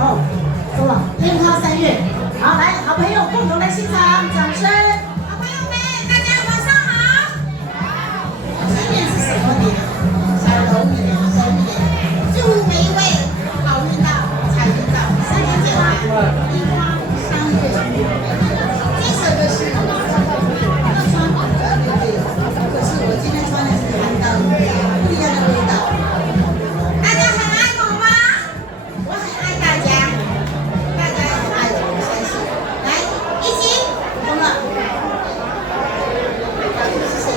哦，是吧？樱花3月，好，来，好朋友共同来欣赏，掌声！好朋友们，大家晚上好。今年是什么年？小龙年，祝每一位好运到，财运到，身体健康，樱花3月。这首歌是要穿短的，对，可是我今天穿的是韩刀，不一样的味道。大家很爱我吗？我很爱大家，大家也很爱我，我相信。来，一起，疯了！是谁？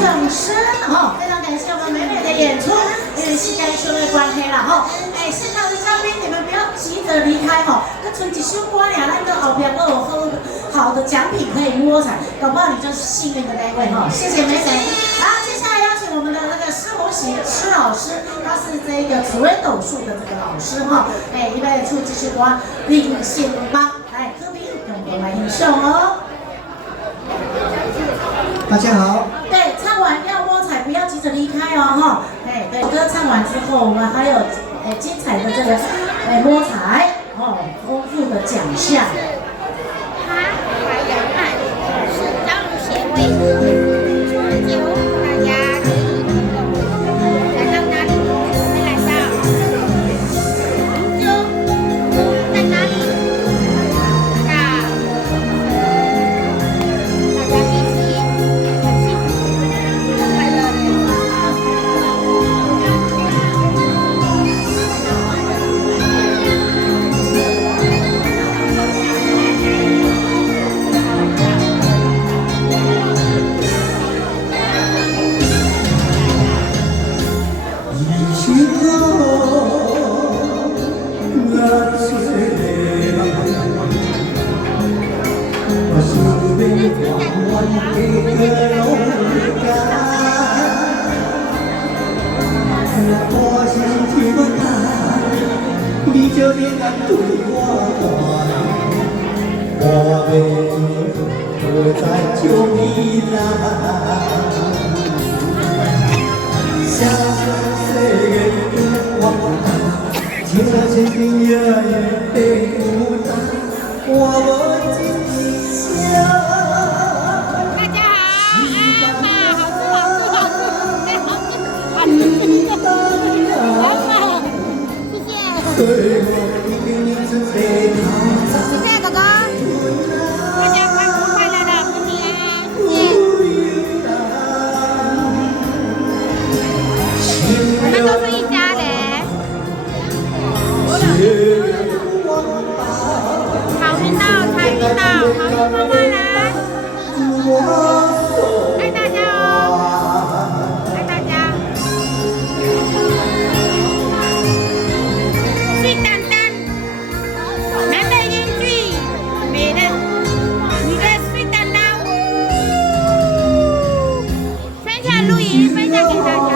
掌声哦！非常感谢我们美美的演出，因为膝盖受了哈。哎，现场的嘉宾，你们不要急着离开哈，跟存几首歌俩，那个后边都有好的奖品可以摸彩，搞不好你就是幸运的那一位哈。谢谢美美。好，接下来邀请我们的那个施红喜施老师，他是这个紫微斗数的这个老师哈。哎，预备出继续播灵性帮，来科比跟我们来欣赏哦。大家好。对，唱完要摸彩，不要急着离开哦哈。哎，对，歌唱完之后，我们还有精彩的这个摸彩哦，丰富的奖项。他还有爱是招入协会初九，大家可以来到哪里？我们来到杭州，在哪里？大家一起很幸福、快乐的。我心听我谈，你就别敢对我话，我们何在就依然？相信世界我不谈，情到深情也被孤单，我们紧紧相。大家好，好吃好吃好吃，好吃，好吃，谢谢。谢谢哥哥，大家快乐快乐的，身体安安，谢谢。我们都是一家人。好运到，财运到，好运慢慢来。爱大家哦，爱大家。水丹丹，男的英俊，美的女的水丹丹。分享录影，分享给大家。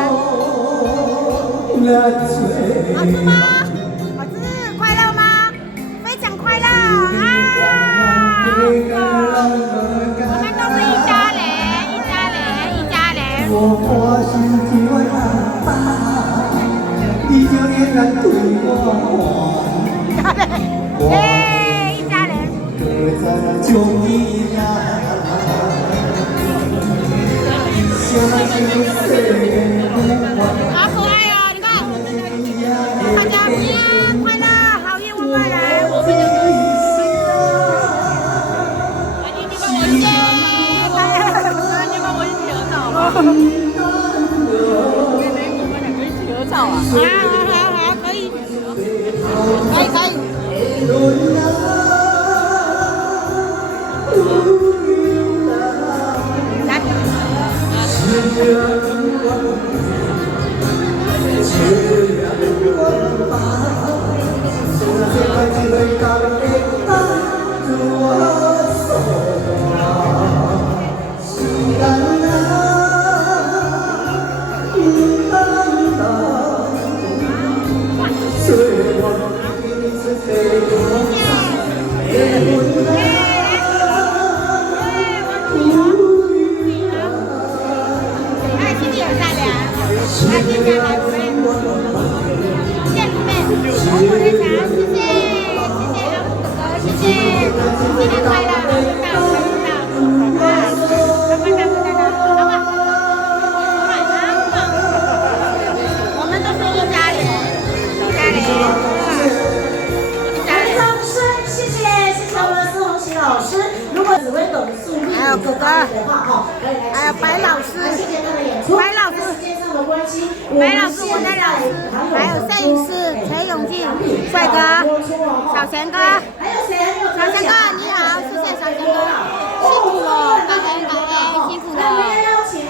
好吃吗？好吃，快乐吗？非常快乐啊！我们都是一家人，一家人，一家人。我心情我坦白，你就别敢对我话，耶，一家人。何在就依然？相信世界好可爱哦！你看，大家平安快乐，好运旺旺来。我们你把我一起合照。合照啊！好，可以，可以。还有哥哥，还有白老师，白老师，我的老师，还有摄影师陈永进，帅哥，小贤哥，小贤哥你好，谢谢小贤哥，辛苦了，感恩，辛苦了，谢谢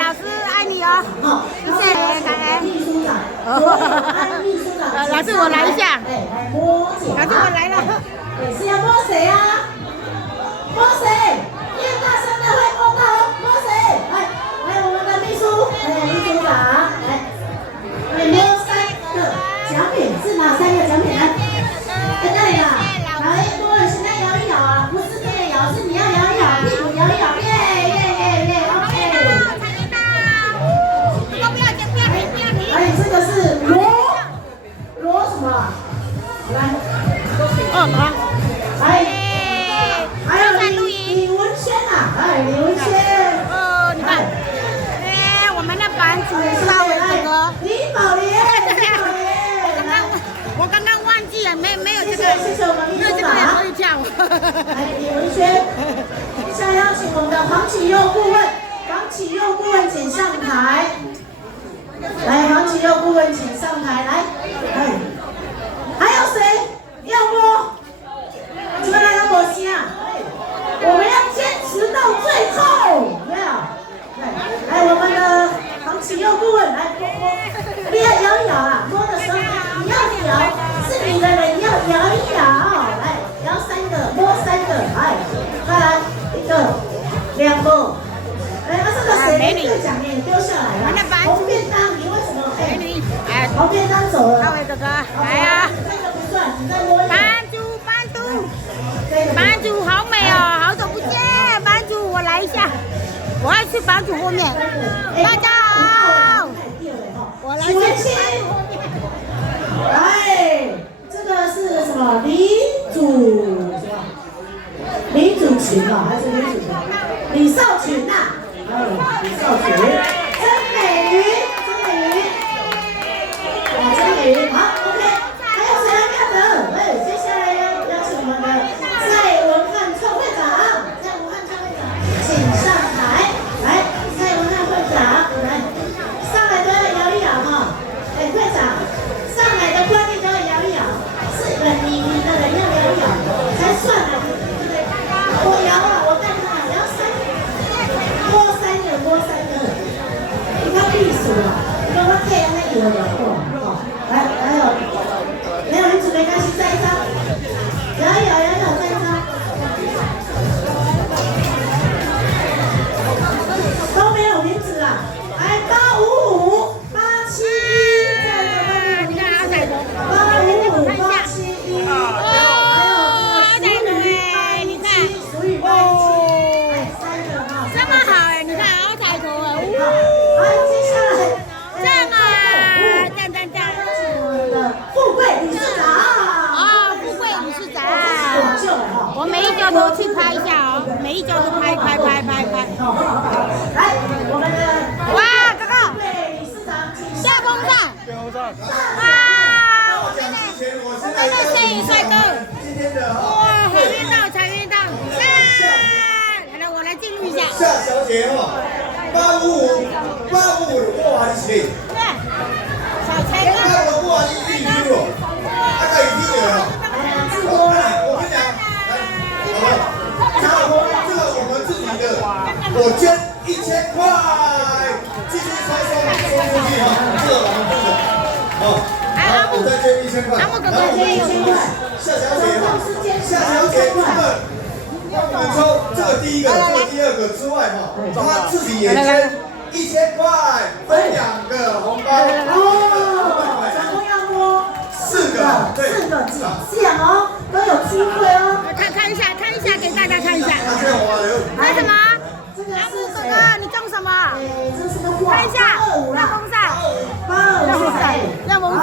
老师爱你哦，谢谢感恩。所有爱秘书长，老师我来一下，对，来摸姐，老师我来了，对，是要摸谁啊？摸谁？越大声的会摸到哦，摸谁？来我们的秘书，秘书长，来，摸3个奖品，是哪3个奖品呢？在那里啦，来，多人现在摇一摇啊，不是这个摇，是你要摇一摇，屁股摇一摇，耶，OK。哎，这个是罗什么？来，还有李文轩啊，李文轩。你看，我们的版主稍微这个。李宝莲。我刚刚忘记了，没有这个，谢谢我们秘书长啊。可以跳。来，李文轩，现在邀请我们的黄启佑顾问请上台。来，黄启佑顾问请上台，来，还有谁要摸？你们来到我心啊！我们要坚持到最后，有没有？来，我们的黄启佑顾问来摸，你要摇一摇啊！摸的时候你要摇，是你的人要摇一摇，来，摇3个，摸3个，再来1个，2个。这个谁？这个奖品丢下来了。红便当，你为什么？红便当走了。大伟哥哥，来啊！这个不算，你再摸一个。版主好美哦，好久不见，版主我来一下，我要去版主后面。大家好，我来去版主后面。来，这个是什么？李祖群啊，还是李祖群？李少群呐。李少群，曾美云，好 ，OK， 还有谁来看的？接下来邀请我们的蔡文翰创会长，请上台，来，蔡文翰会长，来，上来都要摇一摇哈，会长，上来的官吏都要摇一摇，是你的人要摇一摇才算啊，对不对？我摇啊，我带他摇摸3个，你看避暑了，你看我这样在摇过，来，没有名字没关系，再一张，摇一摇，再一张，都没有名字啊，来855、871，你看阿仔头855、871，俗语这么好哎，你看阿仔头啊，接下来赞，富贵理事长。富贵理事长，我每一脚都去拍一下哦，每一脚都拍。来，我们的哇，哥哥，富贵理事长，下风扇，哇，我们的摄影帅哥，哇，财运到，来，我来记录一下。夏小姐哦，855的过完是。对，小财哥。855过完是1丢哦，大概1丢了。我跟你讲，这个我们自己的，我捐1000块，继续抽出去哈，这个我们自己的，我再捐1000块，阿木哥哥捐1000块，夏小姐他们。我们抽这个第1个，这个第2个之外哈，他自己也捐1000块，分2个红包。总共要摸4个，对，这样哦，都有机会哦。看一下，给大家看一下。为什么？阿木哥哥，你种什么？这是个花。看一下，让风扇，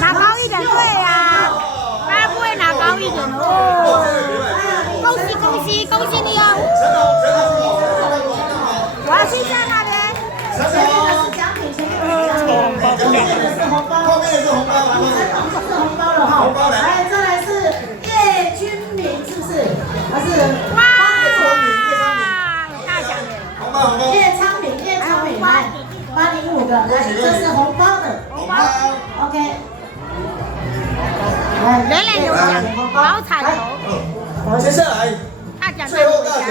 拿高一点，对呀，当然不会拿高一点哦。恭喜你哦！我要去站那边。前面的是奖品，后面的是红包，是红包了哈。来，再来是叶君明，是不是？还是哇！大奖的。叶昌明，来805个，来，这是红包的，OK。人人有奖，好彩头。接下来，最后大奖，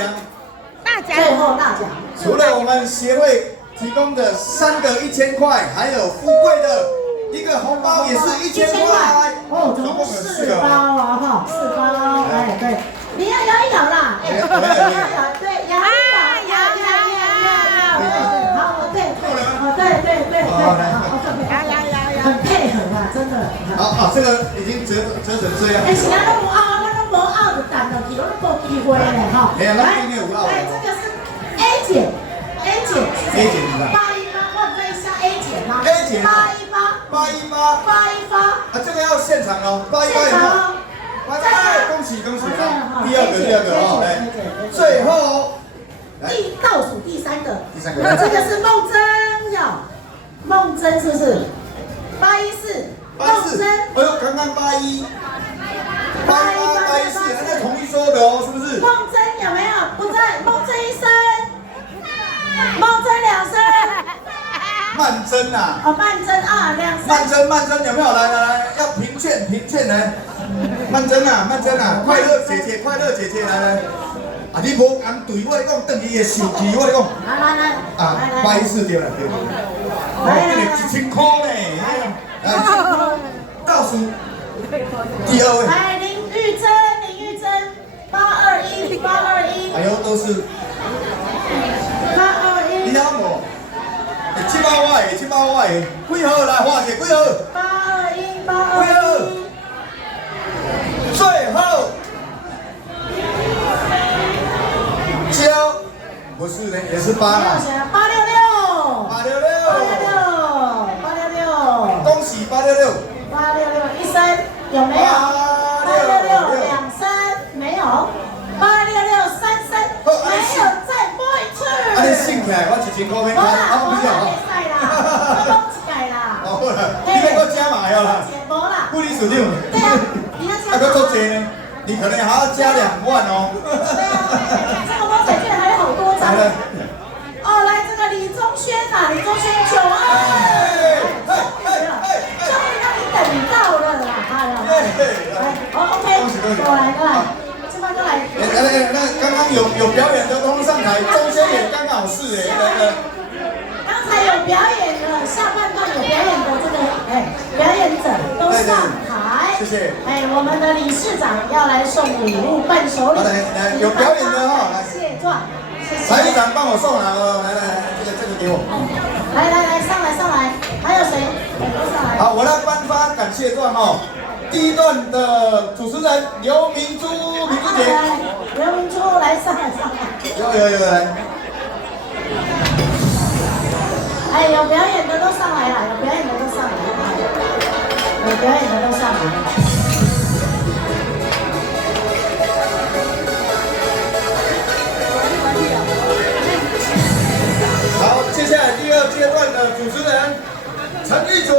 最后大奖，除了我们协会提供的3个1000块，还有富贵的一个红包也是1000块。哦，总共4包啊哈，4包，哎对，你要摇一摇啦，哎，对，摇一摇，好，对，很配合啊，真的。好，这个已经折成这样。哎，是咱都无拗，咱都无拗就淡落去，我都无机会嘞哈。哎呀，咱今天有拗。哎，这个是 A 减，A 减是吧？818，我问一下 A 减吗 ？A 减。818。啊，这个要现场哦，818有没有？恭喜！第二个哦，来，最后倒数第三个，这个是梦真哟，梦真是不是？814，梦真。哎呦，刚刚81，还在同一桌的哦，是不是？梦真有没有？不在，梦真1声，梦真2声。曼真啊！哦，曼真啊，2声。曼真有没有？来，要评券来。曼真啊，快乐姐姐来。啊，你无敢对我讲，等伊会生气，我讲。来。啊，814对了。这个1000块呢。来，倒数第2位。来，林玉珍，821。哎呦，都是。821。你好无？7包我的，几号来画者？几号？821。最后，交，不是呢，也是8啦。866。恭喜866。1声有没有？866 2声没有，866 3声没有，再播一次。啊，你醒起来，我1000块免开，我讲一改啦。好啦，你要搁加码了啦。无啦。副理事长。对啊，你要加。还搁做钱呢？你可能还要加2万哦。对啊，这个摸彩券还有好多张。哦，来这个李宗轩啊，李宗轩92。终于让你等到了啦，好 OK， 过来，这边过来。那刚刚有表演的都上台，中间也刚好是刚才有表演的，下半段有表演的这个表演者都上台。谢谢。我们的理事长要来送礼物，伴手礼。来，有表演的哈，来。谢状，谢谢。财务长帮我送来哦，来，这个给我。来，上来，还有谁？上来。好，我来颁发感谢状哦。第一段的主持人刘明珠姐。刘明珠来上来。有来。有表演的都上来了，有表演的都上来。好，接下来第2阶段的主持人陈玉竹。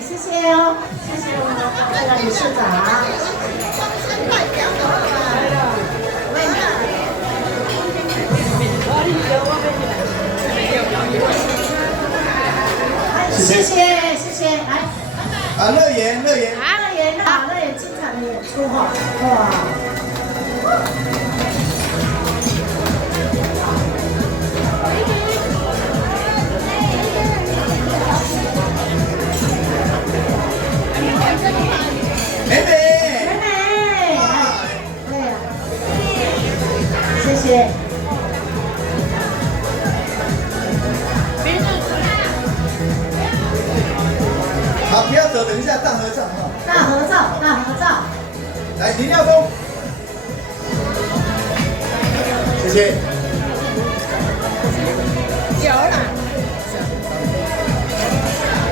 谢谢哦，谢谢我们的这个理事长。谢谢，来。乐言精彩的演出哈，哇！美，对呀，谢谢。好，不要走，等一下大合照哈。大合照。来，林耀峰，谢谢。有啦。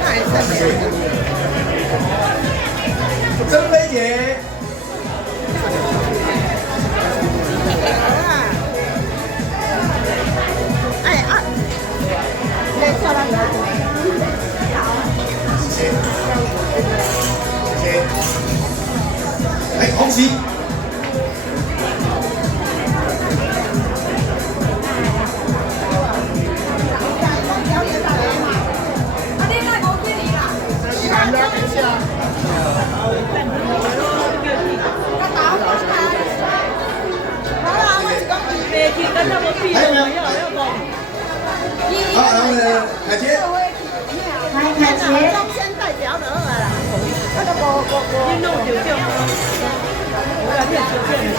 谢谢。曾菲姐。恭喜！好，然后呢，凯杰，来凯杰，中山代表的啦，那个运动九九，我要练球变的。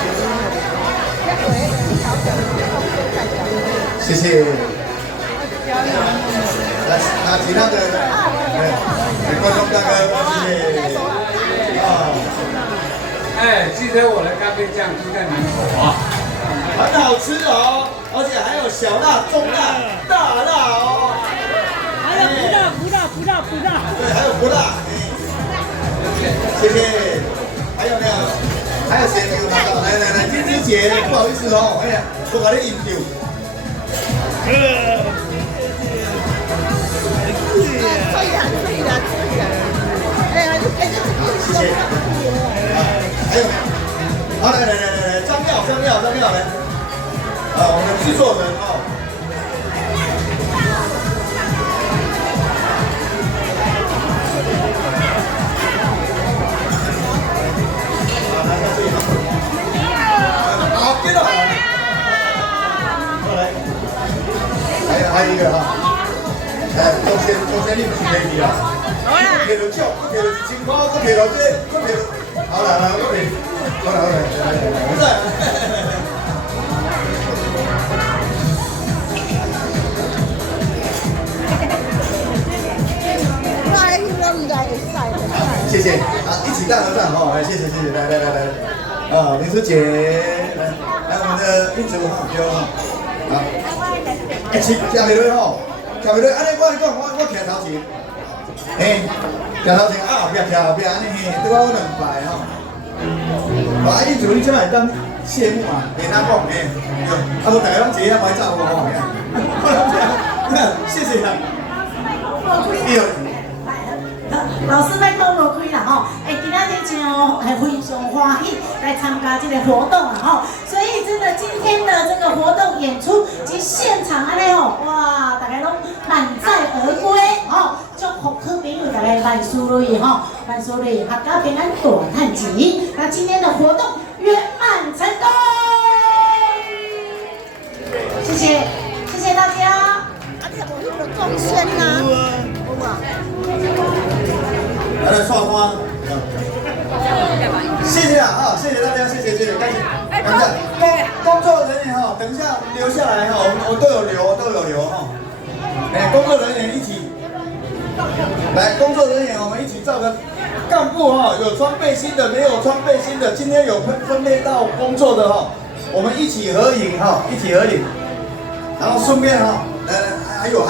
谢谢。来，那其他的，观众大哥，谢谢。啊，哎，记得我的咖啡酱就在门口啊。很好吃哦，而且还有小辣、中辣、大辣哦。还有不辣。对，还有不辣。谢谢。还有没有？还有谁没有拿到？来，金枝姐，不好意思哦，哎呀，我把你引丢。哎呀，你跟着谢谢。还有没有？好，来，张妙来。我们制作人哦。好，接到。来，还有一个哈。中间你不是可以啊？摕到酒，摕到1000块，摕到这，摕到，好来，好来，不是。谢谢啊，一起大合唱哦，来谢谢，来，林书姐，来我们的运筹哈，对哈，好，骑袂落吼，骑袂落，安尼我讲，我徛头前，嘿，徛头前啊后壁，安尼嘿，对我2排吼，啊，运筹你即摆当谢幕嘛，给他讲嘿，啊无大家拢坐遐歹走无吼，谢谢啦，老师在讲无开啦吼，今仔日真非常欢喜来参加这个活动啊吼，所以真的今天的这个活动演出及现场安尼吼，哇，大家拢满载而归吼，祝福好朋友大家万事如意吼，万事如意，阖家平安大赚钱。那今天的活动圆满成功，谢谢大家。中宣呐，有无？来刷花，谢谢啊，谢谢大家，谢谢，感谢。工作人员哈，等一下留下来哈，我都有留哈。工作人员一起，来，工作人员我们一起照个干部哈，有穿背心的，没有穿背心的，今天有分配到工作的哈，我们一起合影哈，然后顺便哈，还有，有，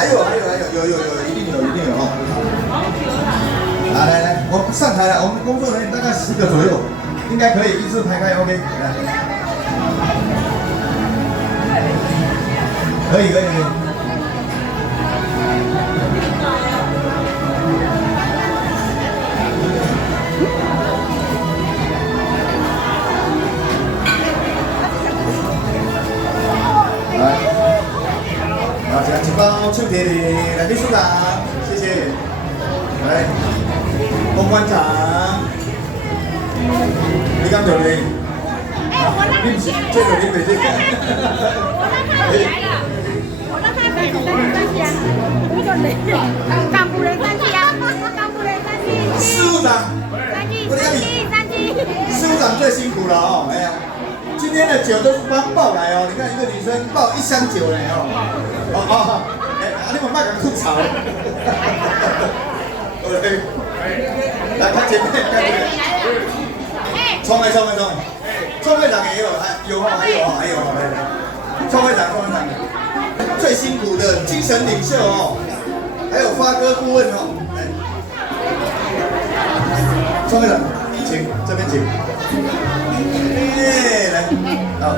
一定有哈。来，我上台了，我们工作人员大概10个左右，应该可以一字排开 ，OK， 来，可以。来，好，这一包手提的，来秘书长，谢谢，来。公关长，你敢做嘞？你这个你袂这个。我让他来了，我让他干部人3期啊，事务长，事务长最辛苦了哦，哎呀，今天的酒都是抱来哦，你看一个女生抱1箱酒嘞哦，你们卖敢吐槽？来，看前面，冲会长也有，还有，冲会长，最辛苦的精神领袖哦，还有发哥顾问哦，冲会长，请这边请，来，好。